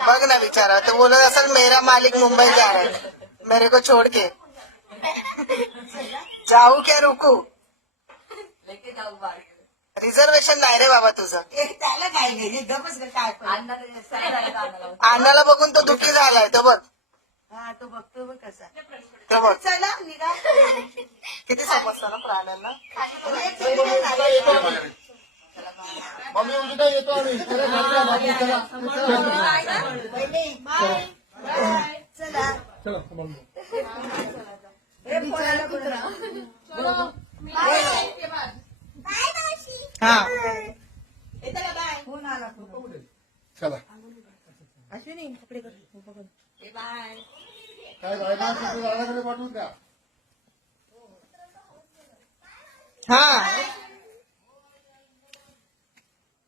बघ ना बिचारा तो बोलत असेल मेरा मालिक मुंबई जा रहा है मेरे को छोड़ के जाऊ क्या रुकू रिझर्वेशन नाही रे बाबा तुझं त्याला काय नाही गपच काय अण्णाला बघून तो दुःखी झालाय तो बघ हा तो बघतो बघ कसा तो बघ चला निघा किती समजतं ना प्राण्यांना मम्मी उद्या येतो आम्ही चला चला मम्मी हा फोन आला चला अश्विनी कपडे कर बाय काय बायका दादाकडे पाठवून द्या हा